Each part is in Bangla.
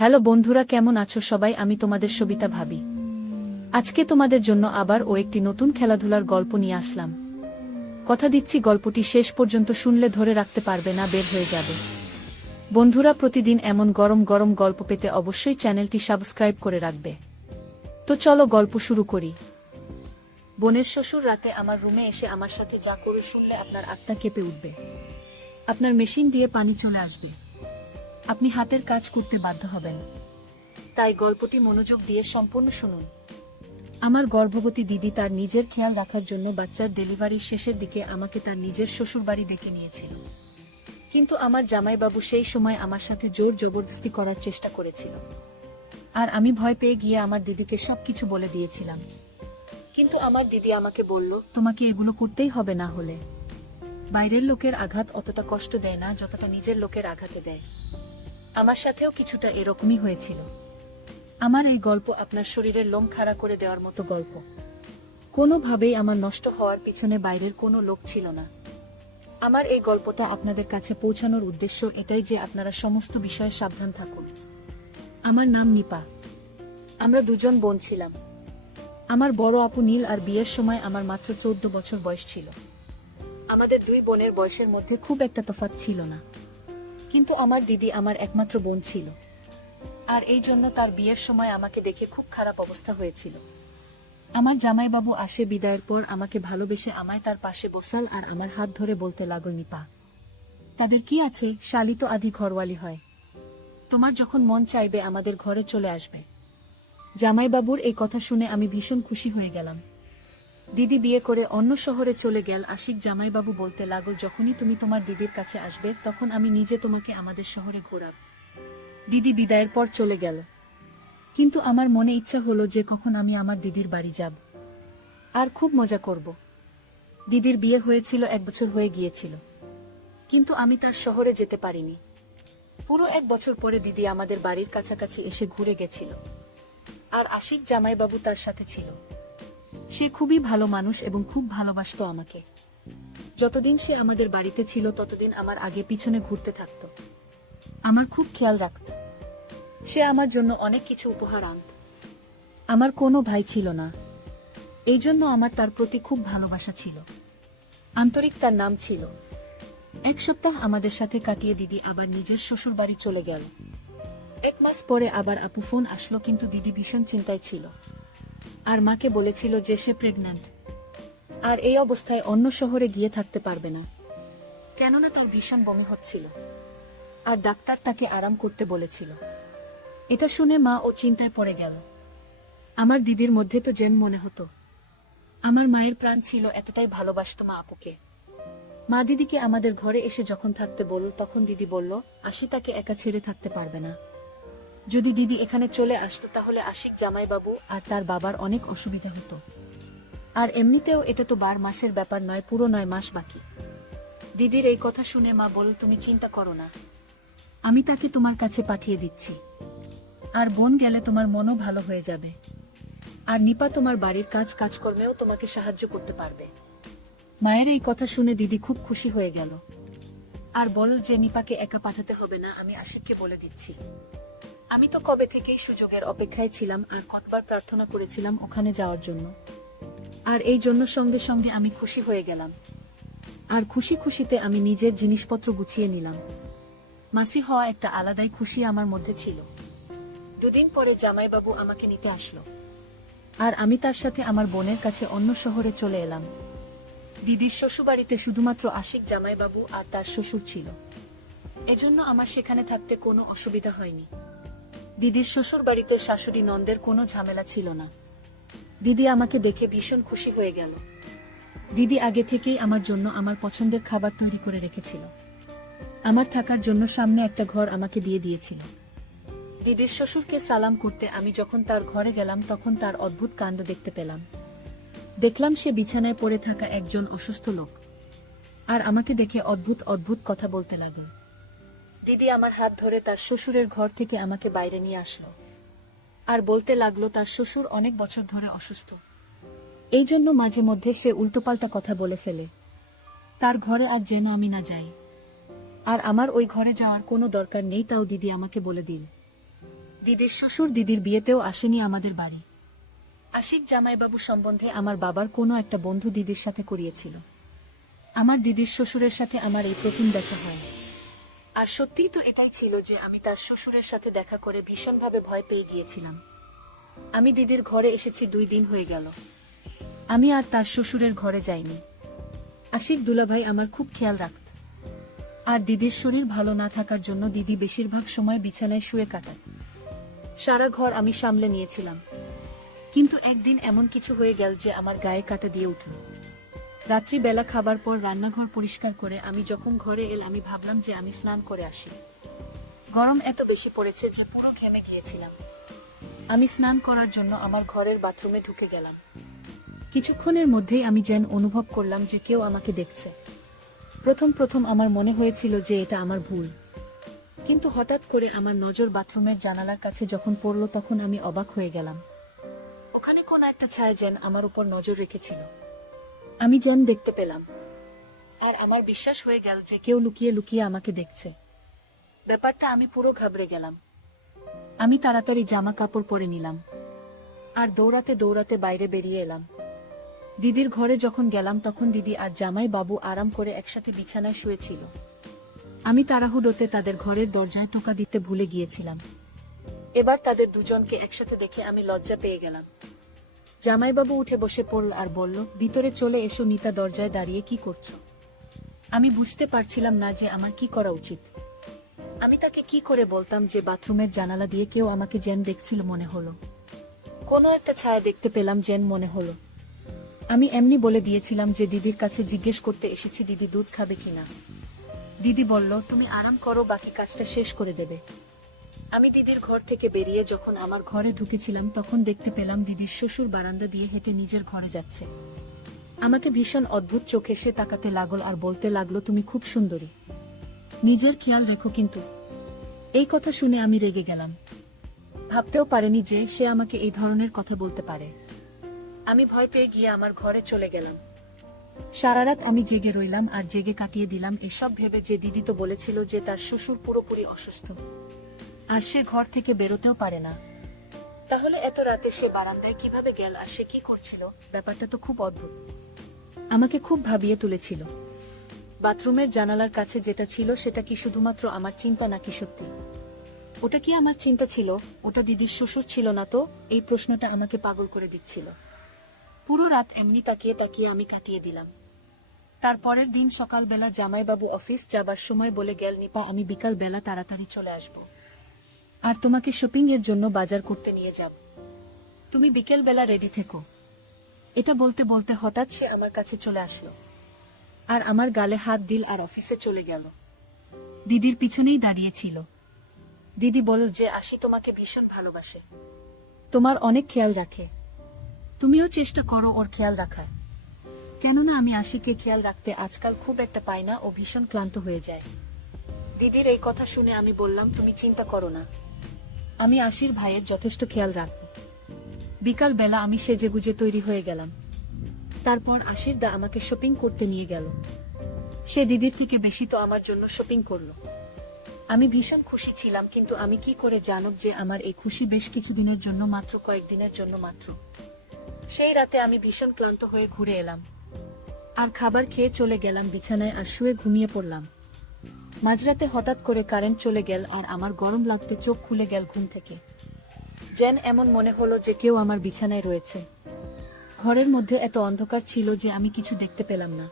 হ্যালো বন্ধুরা, কেমন আছো সবাই? আমি তোমাদের সবিতা ভাবি। আজকে তোমাদের জন্য আবার একটি নতুন খেলাধুলার গল্প নিয়ে আসলাম। কথা দিচ্ছি, গল্পটি শেষ পর্যন্ত শুনলে ধরে রাখতে পারবে না, বের হয়ে যাবে। বন্ধুরা, প্রতিদিন এমন গরম গরম গল্প পেতে অবশ্যই চ্যানেলটি সাবস্ক্রাইব করে রাখবে। তো চলো গল্প শুরু করি। বোনের শ্বশুর রাতে আমার রুমে এসে আমার সাথে যা করে শুনলে আপনার আত্মা কেঁপে উঠবে। আপনার মেশিন দিয়ে পানি চলে আসবে, আপনি হাতের কাজ করতে বাধ্য হবেন। তাই গল্পটি মনোযোগ দিয়ে সম্পূর্ণ শুনুন। আমার গর্ভবতী দিদি তার নিজের খেয়াল রাখার জন্য বাচ্চার ডেলিভারির শেষের দিকে আমাকে তার নিজের শ্বশুরবাড়ি ডেকে নিয়েছিল। কিন্তু আমার জামাইবাবু সেই সময় আমার সাথে জোর জবরদস্তি করার চেষ্টা করেছিল, আর আমি ভয় পেয়ে গিয়ে আমার দিদিকে সবকিছু বলে দিয়েছিলাম। কিন্তু আমার দিদি আমাকে বলল, তোমাকে এগুলো করতেই হবে, না হলে বাইরের লোকের আঘাত অতটা কষ্ট দেয় না যতটা নিজের লোকের আঘাতে দেয়। আমার সাথেও কিছুটা এরকমই হয়েছিল। আমার এই গল্প আপনার শরীরের লোম খাড়া করে দেওয়ার মতো গল্প। কোনোভাবেই আমার নষ্ট হওয়ার পিছনে বাইরের কোনো লোক ছিল না। আমার এই গল্পটা আপনাদের কাছে পৌঁছানোর উদ্দেশ্য এটাই যে আপনারা সমস্ত বিষয়ে সাবধান থাকুন। আমার নাম নিপা। আমরা দুজন বোন ছিলাম। আমার বড় আপু নীল, আর বিয়ের সময় আমার মাত্র 14 বছর বয়স ছিল। আমাদের দুই বোনের বয়সের মধ্যে খুব একটা তফাৎ ছিল না, কিন্তু আমার দিদি আমার একমাত্র বোন ছিল, আর এই জন্য তার বিয়ের সময় আমাকে দেখে খুব খারাপ অবস্থা হয়েছিল। আমার জামাইবাবু আসে বিদায়ের পর আমাকে ভালোবেসে আমায় তার পাশে বসাল আর আমার হাত ধরে বলতে লাগল, নিপা, তাদের কি আছে, শালি তো আধি ঘরওয়ালি হয়, তোমার যখন মন চাইবে আমাদের ঘরে চলে আসবে। জামাইবাবুর এই কথা শুনে আমি ভীষণ খুশি হয়ে গেলাম। দিদি বিয়ে করে অন্য শহরে চলে গেল। আশিক জামাইবাবু বলতে লাগল, যখনই তুমি তোমার দিদির কাছে আসবে তখন আমি নিজে তোমাকে আমাদের শহরে ঘোরাব। দিদি বিদায়ের পর চলে গেল, কিন্তু আমার মনে ইচ্ছা হলো যে কখন আমি আমার দিদির বাড়ি যাব আর খুব মজা করব। দিদির বিয়ে হয়েছিল 1 বছর হয়ে গিয়েছিল, কিন্তু আমি তার শহরে যেতে পারিনি। পুরো 1 বছর পরে দিদি আমাদের বাড়ির কাছাকাছি এসে ঘুরে গেছিল, আর আশিক জামাইবাবু তার সাথে ছিল। সে খুবই ভালো মানুষ এবং খুব ভালোবাসতো আমাকে। যতদিন সে আমাদের বাড়িতে ছিল ততদিন আমার আগে পিছনে ঘুরতে থাকতো, আমার খুব খেয়াল রাখত। সে আমার জন্য অনেক কিছু উপহার আনত। আমার কোনো ভাই ছিল না, এই জন্য আমার তার প্রতি খুব ভালোবাসা ছিল। আন্তরিক তার নাম ছিল। 1 সপ্তাহ আমাদের সাথে কাটিয়ে দিদি আবার নিজের শ্বশুর বাড়ি চলে গেল। 1 মাস পরে আবার আপু ফোন আসলো, কিন্তু দিদি ভীষণ চিন্তায় ছিল আর মাকে বলেছিল যে সে প্রেগন্যান্ট, আর এই অবস্থায় অন্য শহরে গিয়ে থাকতে পারবে না, কেননা তার ভীষণ বমি হচ্ছিল আর ডাক্তার তাকে আরাম করতে বলেছিল। এটা শুনে মা ও চিন্তায় পড়ে গেল। আমার দিদির মধ্যে তো যেন মনে হতো আমার মায়ের প্রাণ ছিল, এতটাই ভালোবাসতো মা আপুকে। মা দিদিকে আমাদের ঘরে এসে যখন থাকতে বলল তখন দিদি বলল, আশি তাকে একা ছেড়ে থাকতে পারবে না। যদি দিদি এখানে চলে আসতো তাহলে আশিক জামাইবাবু আর তার বাবার অনেক অসুবিধা হতো, আর এমনিতেও এটা তো 12 মাসের ব্যাপার নয়, পুরো 9 মাস বাকি। দিদির এই কথা শুনে মা বলল, তুমি চিন্তা করো না, আমি তাকে তোমার কাছে পাঠিয়ে দিচ্ছি, আর বোন গেলে তোমার মনও ভালো হয়ে যাবে, আর নিপা তোমার বাড়ির কাজকর্মেও তোমাকে সাহায্য করতে পারবে। মায়ের এই কথা শুনে দিদি খুব খুশি হয়ে গেল আর বলল যে নিপাকে একা পাঠাতে হবে না, আমি আশিককে বলে দিচ্ছি। আমি তো কবে থেকেই সুযোগের অপেক্ষায় ছিলাম আর কতবার প্রার্থনা করেছিলাম ওখানে যাওয়ার জন্য, আর এই জন্য সঙ্গে সঙ্গে আমি খুশি হয়ে গেলাম। আর খুশি খুশিতে আমি নিজের জিনিসপত্র গুছিয়ে নিলাম। মাসি হওয়া একটা আলাদাই খুশি আমার মধ্যে ছিল। 2 দিন পরে জামাইবাবু আমাকে নিতে আসলো, আর আমি তার সাথে আমার বোনের কাছে অন্য শহরে চলে এলাম। দিদির শ্বশুরবাড়িতে শুধুমাত্র আশিক জামাইবাবু আর তার শ্বশুর ছিল, এজন্য আমার সেখানে থাকতে কোনো অসুবিধা হয়নি। দিদির শ্বশুর বাড়িতে শাশুড়ি নন্দের কোনো ঝামেলা ছিল না। দিদি আমাকে দেখে ভীষণ খুশি হয়ে গেল। দিদি আগে থেকেই আমার জন্য আমার পছন্দের খাবার তৈরি করে রেখেছিল। আমার থাকার জন্য সামনে একটা ঘর আমাকে দিয়ে দিয়েছিল। দিদির শ্বশুরকে সালাম করতে আমি যখন তার ঘরে গেলাম তখন তার অদ্ভুত কাণ্ড দেখতে পেলাম। দেখলাম সে বিছানায় পড়ে থাকা একজন অসুস্থ লোক, আর আমাকে দেখে অদ্ভুত অদ্ভুত কথা বলতে লাগল। দিদি আমার হাত ধরে তার শ্বশুরের ঘর থেকে আমাকে বাইরে নিয়ে আসলো আর বলতে লাগলো তার শ্বশুর অনেক বছর ধরে অসুস্থ, এই জন্য মাঝে মধ্যে সে উল্টোপাল্টা কথা বলে ফেলে। তার ঘরে আর যেন আমি না যাই, আর আমার ওই ঘরে যাওয়ার কোনো দরকার নেই, তাও দিদি আমাকে বলে দিল। দিদির শ্বশুর দিদির বিয়েতেও আসেনি আমাদের বাড়ি। আশিক জামাইবাবু সম্বন্ধে আমার বাবার কোনো একটা বন্ধু দিদির সাথে করিয়েছিল। আমার দিদির শ্বশুরের সাথে আমার এই প্রথম দেখা হয়। আর সত্যিই তো এটাই ছিল যে আমি তার শ্বশুরের সাথে দেখা করে ভীষণভাবে ভয় পেয়ে গিয়েছিলাম। আমি দিদির ঘরে এসেছি 2 দিন হয়ে গেল। আমি আর তার শ্বশুরের ঘরে যাইনি। আশিক দুলাভাই আমার খুব খেয়াল রাখত। আর দিদির শরীর ভালো না থাকার জন্য দিদি বেশিরভাগ সময় বিছানায় শুয়ে কাটাত। সারা ঘর আমি সামলে নিয়েছিলাম। কিন্তু একদিন এমন কিছু হয়ে গেল যে আমার গায়ে কাঁটা দিয়ে উঠল। রাত্রিবেলা খাবার পর রান্নাঘর পরিষ্কার করে আমি যখন ঘরে আমি ভাবলাম যে আমি স্নান করে আসি। গরম এত বেশি পড়েছে যে পুরো ঘেমে গিয়েছিলাম। আমি স্নান করার জন্য আমার ঘরের বাথরুমে ঢুকে গেলাম। কিছুক্ষণের মধ্যেই আমি যেন অনুভব করলাম যে কেউ আমাকে দেখছে। প্রথম আমার মনে হয়েছিল যে এটা আমার ভুল। কিন্তু হঠাৎ করে আমার নজর বাথরুমের জানালার কাছে যখন পড়ল তখন আমি অবাক হয়ে গেলাম। ওখানে কোন একটা ছায়া যেন আমার উপর নজর রেখেছিল। আমি যেন দেখতে পেলাম। আর আমার বিশ্বাস হয়ে গেল যে কেউ লুকিয়ে লুকিয়ে আমাকে দেখছে। ব্যাপারটা আমি পুরো ঘাবড়ে গেলাম। আমি তাড়াতাড়ি জামা কাপড় পরে নিলাম। আর দৌড়াতে দৌড়াতে বাইরে বেরিয়ে এলাম। দিদির ঘরে যখন গেলাম তখন দিদি আর জামাই বাবু আরাম করে একসাথে বিছানায় শুয়েছিল। আমি তাড়াহুড়োতে তাদের ঘরের দরজায় টোকা দিতে ভুলে গিয়েছিলাম। এবার তাদের দুজনকে একসাথে দেখে আমি লজ্জা পেয়ে গেলাম। জামাইবাবু উঠে বসে পড়ল আর বলল, ভিতরে চলে এসো। নিতা দরজায় দাঁড়িয়ে কি করছো? আমি বুঝতে পারছিলাম না যে আমার কি করা উচিত। আমি তাকে কি করে বলতাম যে বাথরুমের জানালা দিয়ে কেউ আমাকে যেন দেখছিল মনে হলো। কোনো একটা ছায়া দেখতে পেলাম যেন মনে হলো। আমি এমনি বলে দিয়েছিলাম যে দিদির কাছে জিজ্ঞেস করতে এসেছি দিদি দুধ খাবে কিনা। দিদি বলল, তুমি আরাম করো, বাকি কাজটা শেষ করে দেবে। আমি দিদির ঘর থেকে বেরিয়ে যখন আমার ঘরে ঢুকেছিলাম তখন দেখতে পেলাম দিদির শ্বশুর বারান্দা দিয়ে হেঁটে নিজের ঘরে যাচ্ছে। আমাকে ভীষণ অদ্ভুত চোখে সে তাকাতে লাগল আর বলতে লাগলো, তুমি খুব সুন্দরী, নিজের খেয়াল রেখো কিন্তু। এই কথা শুনে আমি রেগে গেলাম। ভাবতেও পারিনি যে সে আমাকে এই ধরনের কথা বলতে পারে। আমি ভয় পেয়ে গিয়ে আমার ঘরে চলে গেলাম। সারা রাত আমি জেগে রইলাম আর জেগে কাটিয়ে দিলাম এসব ভেবে যে দিদি তো বলেছিল যে তার শ্বশুর পুরোপুরি অসুস্থ আর সে ঘর থেকে বেরোতেও পারে না। তাহলে এত রাতে সে বারান্দায় কিভাবে গেল আর সে কি করছিল? ব্যাপারটা তো খুব অদ্ভুত। আমাকে খুব ভাবিয়ে তুলেছিল। বাথরুমের জানালার কাছে যেটা ছিল সেটা কি শুধুমাত্র আমার চিন্তা নাকি সত্যি? ওটা কি আমার চিন্তা ছিল? ওটা দিদির শ্বশুর ছিল না তো? এই প্রশ্নটা আমাকে পাগল করে দিচ্ছিল। পুরো রাত এমনি তাকিয়ে তাকিয়ে আমি কাটিয়ে দিলাম। তারপরের দিন সকালবেলা জামাইবাবু অফিস যাবার সময় বলে গেল, নিপা আমি বিকাল বেলা তাড়াতাড়ি চলে আসব আর তোমাকে শপিং এর জন্য বাজার করতে নিয়ে যাব। তুমি বিকেল বেলা রেডি থেকো। এটা বলতে বলতে হঠাৎ সে আমার কাছে চলে আসলো আর আমার গালে হাত দিল আর অফিসে চলে গেল। দিদির পিছনেই দাঁড়িয়ে ছিল। দিদি বলল যে আশি তোমাকে ভীষণ ভালোবাসে, তোমার অনেক খেয়াল রাখে, তুমিও চেষ্টা করো ওর খেয়াল রাখার। কেননা আমি আশিকে খেয়াল রাখতে আজকাল খুব একটা পাই না, ও ভীষণ ক্লান্ত হয়ে যায়। দিদির এই কথা শুনে আমি বললাম, তুমি চিন্তা করো না, আমি আশির ভাইয়ের যথেষ্ট খেয়াল রাখব। বিকাল বেলা আমি সেজেগুজে তৈরি হয়ে গেলাম। তারপর আশির দা আমাকে শপিং করতে নিয়ে গেল। সে দিদির থেকে বেশি তো আমার জন্য শপিং করলো। আমি ভীষণ খুশি ছিলাম, কিন্তু আমি কি করে জানব যে আমার এই খুশি বেশ কিছুদিনের জন্য মাত্র, কয়েকদিনের জন্য মাত্র। সেই রাতে আমি ভীষণ ক্লান্ত হয়ে ঘুরে এলাম আর খাবার খেয়ে চলে গেলাম বিছানায় আর শুয়ে ঘুমিয়ে পড়লাম। মাঝরাতে হঠাৎ করে কারেন্ট চলে গেল আর আমার গরম লাগতে চোখ খুলে গেল ঘুম থেকে। যেন এমন মনে হলো যে কেউ আমার বিছানায় রয়েছে। ঘরের মধ্যে এত অন্ধকার ছিল যে আমি কিছু দেখতে পেলাম না।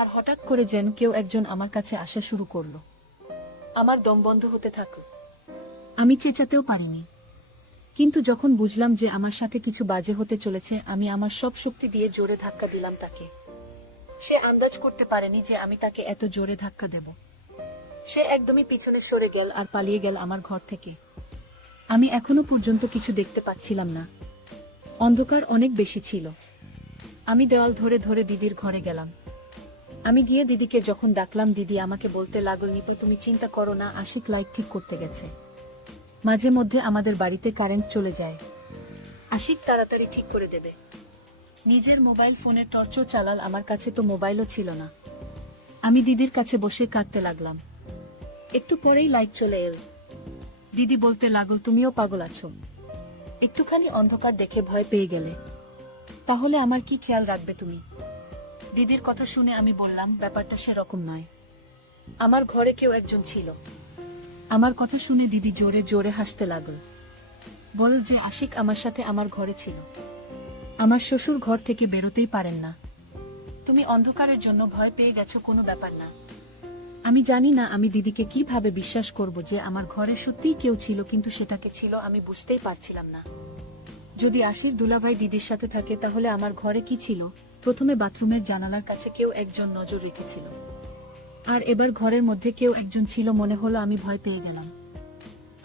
আর হঠাৎ করে যেন কেউ একজন আমার কাছে আসা শুরু করলো। আমার দম বন্ধ হতে থাকলো। আমি চেঁচাতেও পারিনি। কিন্তু যখন বুঝলাম যে আমার সাথে কিছু বাজে হতে চলেছে, আমি আমার সব শক্তি দিয়ে জোরে ধাক্কা দিলাম তাকে। সে আন্দাজ করতে পারেনি যে আমি তাকে এত জোরে ধাক্কা দেব। সে একদমই পিছনে সরে গেল আর পালিয়ে গেল আমার ঘর থেকে। আমি এখনো পর্যন্ত কিছু দেখতে পাচ্ছিলাম না। অন্ধকার অনেক বেশি ছিল। আমি দেওয়াল ধরে ধরে দিদির ঘরে গেলাম। আমি গিয়ে দিদিকে যখন ডাকলাম, দিদি আমাকে বলতে লাগল, নিপা তুমি চিন্তা করো না, আশিক লাইট ঠিক করতে গেছে। মাঝে মধ্যে আমাদের বাড়িতে কারেন্ট চলে যায়, আশিক তাড়াতাড়ি ঠিক করে দেবে। নিজের মোবাইল ফোনের টর্চও চালাল, আমার কাছে তো মোবাইলও ছিল না। আমি দিদির কাছে বসে কাঁদতে লাগলাম। একটু পরেই লাইট চলে এল। দিদি বলতে লাগল, তুমিও পাগল আছো, একটুখানি অন্ধকার দেখে ভয় পেয়ে গেলে, তাহলে আমার কি খেয়াল রাখবে তুমি? দিদির কথা শুনে আমি বললাম, ব্যাপারটা সেরকম নয়, আমার ঘরে কেউ একজন ছিল। আমার কথা শুনে দিদি জোরে জোরে হাসতে লাগল, বল যে আশিক আমার সাথে আমার ঘরে ছিল, আমার শ্বশুর ঘর থেকে বেরোতেই পারেন না, তুমি অন্ধকারের জন্য ভয় পেয়ে গেছো, কোনো ব্যাপার না। আমি জানি না আমি দিদিকে কিভাবে বিশ্বাস করব যে আমার ঘরে সত্যিই কেউ ছিল, কিন্তু সেটাকে ছিল আমি বুঝতেই পারছিলাম না। যদি আশির দুলাভাই দিদির সাথে থাকে তাহলে আমার ঘরে কি ছিল? প্রথমে বাথরুমের জানালার কাছে কেউ একজন নজর রেখেছিল, আর এবার ঘরের মধ্যে কেউ একজন ছিল, মনে হলো আমি ভয় পেয়ে গেলাম।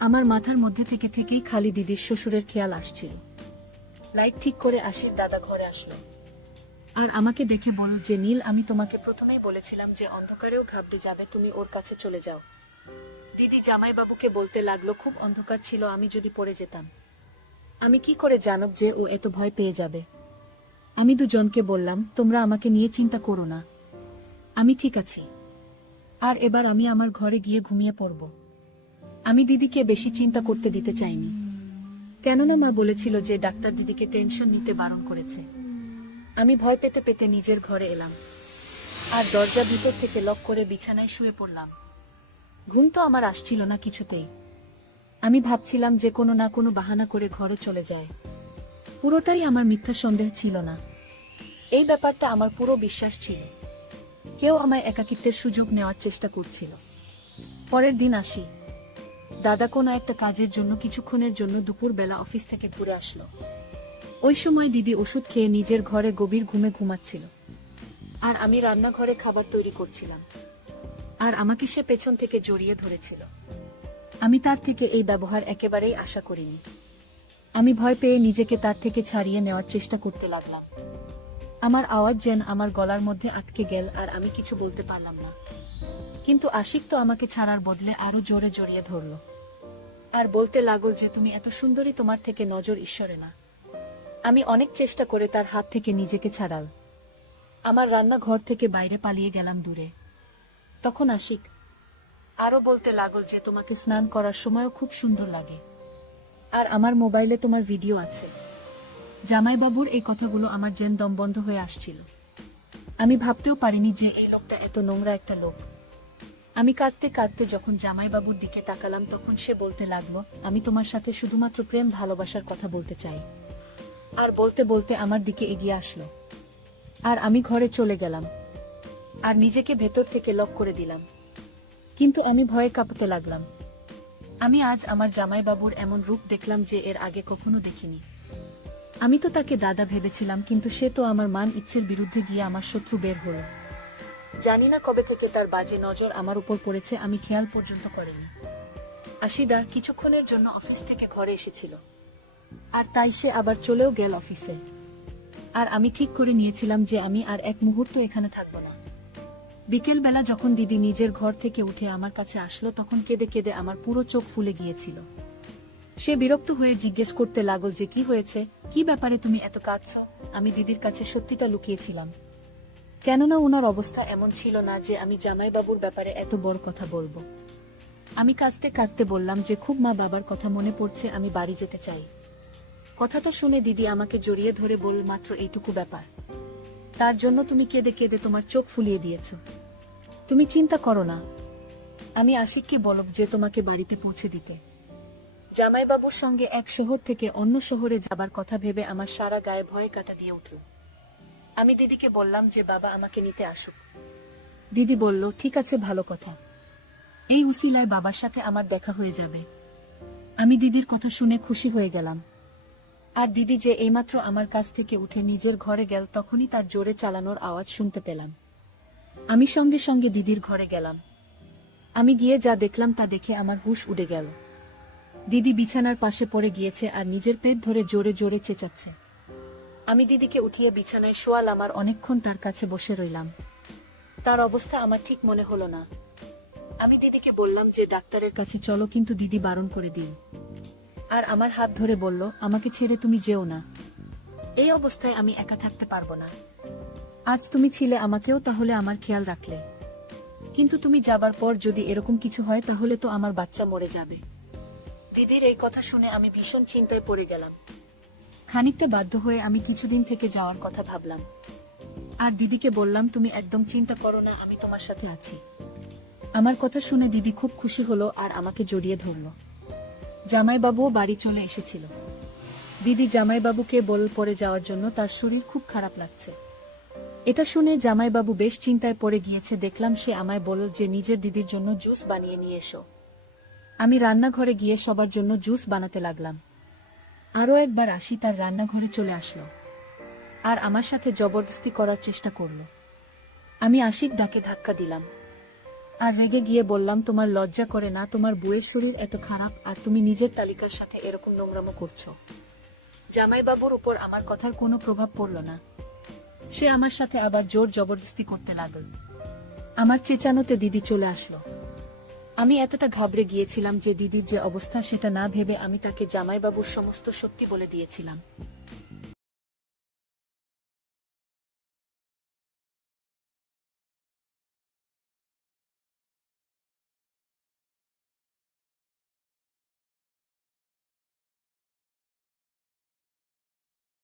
আমার মাথার মধ্যে থেকেই খালি দিদির শ্বশুরের খেয়াল আসছিল। লাইট ঠিক করে আশির দাদা ঘরে আসলো আর আমাকে দেখে বলল যে, নীল, আমি তোমাকে প্রথমেই বলেছিলাম যে অন্ধকারেও ঘাবড়ে যাবে, তুমি ওর কাছে চলে যাও। দিদি জামাইবাবুকে বলতে লাগলো, খুব অন্ধকার ছিল, আমি যদি পড়ে যেতাম, আমি কি করে জানব যে ও এত ভয় পেয়ে যাবে? আমি দুজনকে বললাম, তোমরা আমাকে নিয়ে চিন্তা করো না, আমি ঠিক আছি, আর এবার আমি আমার ঘরে গিয়ে ঘুমিয়ে পড়ব। আমি দিদিকে বেশি চিন্তা করতে দিতে চাইনি, কেননা মা বলেছিল যে ডাক্তার দিদিকে টেনশন নিতে বারণ করেছে। আমি ভয় পেতে পেতে নিজের ঘরে এলাম আর দরজা ভিতর থেকে লক করে বিছানায় শুয়ে পড়লাম। ঘুম তো আমার আসছিল না কিছুতেই। আমি ভাবছিলাম যে কোনো না কোনো বাহানা করে ঘরে চলে যায়। পুরোটাই আমার মিথ্যা সন্দেহ ছিল না, এই ব্যাপারটা আমার পুরো বিশ্বাস ছিল। কেউ আমায় একাকিত্বের সুযোগ নেওয়ার চেষ্টা করছিল। পরের দিন আসি, দাদা কোনো একটা কাজের জন্য কিছুক্ষণের জন্য দুপুর বেলা অফিস থেকে ঘুরে আসলো। ওই সময় দিদি ওষুধ খেয়ে নিজের ঘরে গভীর ঘুমে ঘুমাচ্ছিল, আর আমি রান্নাঘরে খাবার তৈরি করছিলাম, আর আমাকে সে পেছন থেকে জড়িয়ে ধরেছিল। আমি তার থেকে এই ব্যবহার একেবারেই আশা করিনি। আমি ভয় পেয়ে নিজেকে তার থেকে ছাড়িয়ে নেওয়ার চেষ্টা করতে লাগলাম। আমার আওয়াজ যেন আমার গলার মধ্যে আটকে গেল আর আমি কিছু বলতে পারলাম না। কিন্তু আশিক তো আমাকে ছাড়ার বদলে আরো জোরে জড়িয়ে ধরল আর বলতে লাগল যে, তুমি এত সুন্দরী, তোমার থেকে নজর ঈশ্বরে না। আমি অনেক চেষ্টা করে তার হাত থেকে নিজেকে ছাড়াল। আমার রান্নাঘর থেকে বাইরে পালিয়ে গেলাম দূরে। তখন আশিক আরো বলতে লাগল যে, তোমাকে স্নান করার সময়ও খুব সুন্দর লাগে, আর আমার মোবাইলে তোমার ভিডিও আছে। জামাইবাবুর এই কথাগুলো আমার যেন দম বন্ধ হয়ে আসছিল। আমি ভাবতেও পারিনি যে এই লোকটা এত নোংরা একটা লোক। আমি কাঁদতে কাঁদতে যখন জামাইবাবুর দিকে তাকালাম তখন সে বলতে লাগলো, আমি তোমার সাথে শুধুমাত্র প্রেম ভালোবাসার কথা বলতে চাই। আর বলতে বলতে আমার দিকে এগিয়ে আসলো, আর আমি ঘরে চলে গেলাম আর নিজেকে ভেতর থেকে লক করে দিলাম। কিন্তু আমি ভয়ে কাঁপতে লাগলাম। আমি আজ আমার জামাইবাবুর এমন রূপ দেখলাম যে এর আগে কখনো দেখিনি। আমি তো তাকে দাদা ভেবেছিলাম, কিন্তু সে তো আমার মান ইচ্ছের বিরুদ্ধে গিয়ে আমার শত্রু বের হলো। জানি না কবে থেকে তার বাজে নজর আমার উপর পড়েছে, আমি খেয়াল পর্যন্ত করিনি। আশিদা কিছুক্ষণের জন্য অফিস থেকে ঘরে এসেছিল, আর তাই সে আবার চলেও গেল অফিসে। আর আমি ঠিক করে নিয়েছিলাম যে আমি আর এক মুহূর্ত এখানে থাকবো না। বিকেল বেলা যখন দিদি নিজের ঘর থেকে উঠে আমার কাছে আসলো তখন কেঁদে কেঁদে আমার পুরো চোখ ফুলে গিয়েছিল। সে বিরক্ত হয়ে জিজ্ঞেস করতে লাগল যে, কি হয়েছে, কি ব্যাপারে তুমি এত কাঁদছো? আমি দিদির কাছে সত্যিটা লুকিয়েছিলাম, কেননা ওনার অবস্থা এমন ছিল না যে আমি জামাইবাবুর ব্যাপারে এত বড় কথা বলবো। আমি কাঁদতে কাঁদতে বললাম যে খুব মা বাবার কথা মনে পড়ছে, আমি বাড়ি যেতে চাই। কথাটা শুনে দিদি আমাকে জড়িয়ে ধরে বলল, মাত্র এইটুকু ব্যাপার, তার জন্য তুমি কেঁদে কেঁদে তোমার চোখ ফুলিয়ে দিয়েছ? তুমি চিন্তা করো না, আমি আশিককে বলব যে তোমাকে বাড়িতে পৌঁছে দিতে। জামাইবাবুর সঙ্গে এক শহর থেকে অন্য শহরে যাবার কথা ভেবে আমার সারা গায়ে ভয়ে কাটা দিয়ে উঠল। আমি দিদিকে বললাম যে বাবা আমাকে নিতে আসুক। দিদি বলল, ঠিক আছে, ভালো কথা, এই উসিলায় বাবার সাথে আমার দেখা হয়ে যাবে। আমি দিদির কথা শুনে খুশি হয়ে গেলাম। আর দিদি যে এইমাত্র আমার কাছ থেকে উঠে নিজের ঘরে গেল তখনই তার জোরে চালানোর আওয়াজ শুনতে পেলাম। আমি সঙ্গে সঙ্গে দিদির ঘরে গেলাম। আমি গিয়ে যা দেখলাম তা দেখে আমার হুঁশ উড়ে গেল। দিদি বিছানার পাশে পড়ে গিয়েছে আর নিজের পেট ধরে জোরে জোরে চেঁচাচ্ছে। আমি দিদিকে উঠিয়ে বিছানায় শোয়ালাম আর অনেকক্ষণ তার কাছে বসে রইলাম। তার অবস্থা আমার ঠিক মনে হলো না। আমি দিদিকে বললাম যে ডাক্তারের কাছে চলো, কিন্তু দিদি বারণ করে দিল আর আমার হাত ধরে বলল, আমাকে ছেড়ে তুমি যেও না, এই অবস্থায় আমি একা থাকতে পারবো না। আজ তুমি ছিলে আমাকেও, তাহলে আমার খেয়াল রাখলে, কিন্তু তুমি যাবার পর যদি এরকম কিছু হয় তাহলে তো আমার বাচ্চা মরে যাবে। দিদির এই কথা শুনে আমি ভীষণ চিন্তায় পড়ে গেলাম। খানিকটা বাধ্য হয়ে আমি কিছুদিন থেকে যাওয়ার কথা ভাবলাম। আর দিদিকে বললাম, তুমি একদম চিন্তা করো না, আমি তোমার সাথে আছি। আমার কথা শুনে দিদি খুব খুশি হলো আর আমাকে জড়িয়ে ধরলো। জামাইবাবুও বাড়ি চলে এসেছিল। দিদি জামাইবাবুকে বল পড়ে যাওয়ার জন্য তার শরীর খুব খারাপ লাগছে। এটা শুনে জামাইবাবু বেশ চিন্তায় পড়ে গিয়েছে। দেখলাম সে আমায় বলল যে নিজের দিদির জন্য জুস বানিয়ে নিয়ে এসো। আমি রান্নাঘরে গিয়ে সবার জন্য জুস বানাতে লাগলাম। আরও একবার আসি তার রান্নাঘরে চলে আসলো আর আমার সাথে জবরদস্তি করার চেষ্টা করলো। আমি আশিক ডাকে ধাক্কা দিলাম আর রেগে গিয়ে বললাম, তোমার লজ্জা করে না? তোমার বউয়ের শরীর এত খারাপ আর তুমি নিজের তালিকার সাথে এরকম নোংরামো করছো। জামাইবাবুর উপর আমার কথার কোনো প্রভাব পড়ল না। সে আমার সাথে আবার জোর জবরদস্তি করতে লাগল। আমার চেঁচানোতে দিদি চলে আসলো। আমি এতটা ঘাবড়ে গিয়েছিলাম যে দিদির যে অবস্থা সেটা না ভেবে আমি তাকে জামাইবাবুর সমস্ত সত্যি বলে দিয়েছিলাম।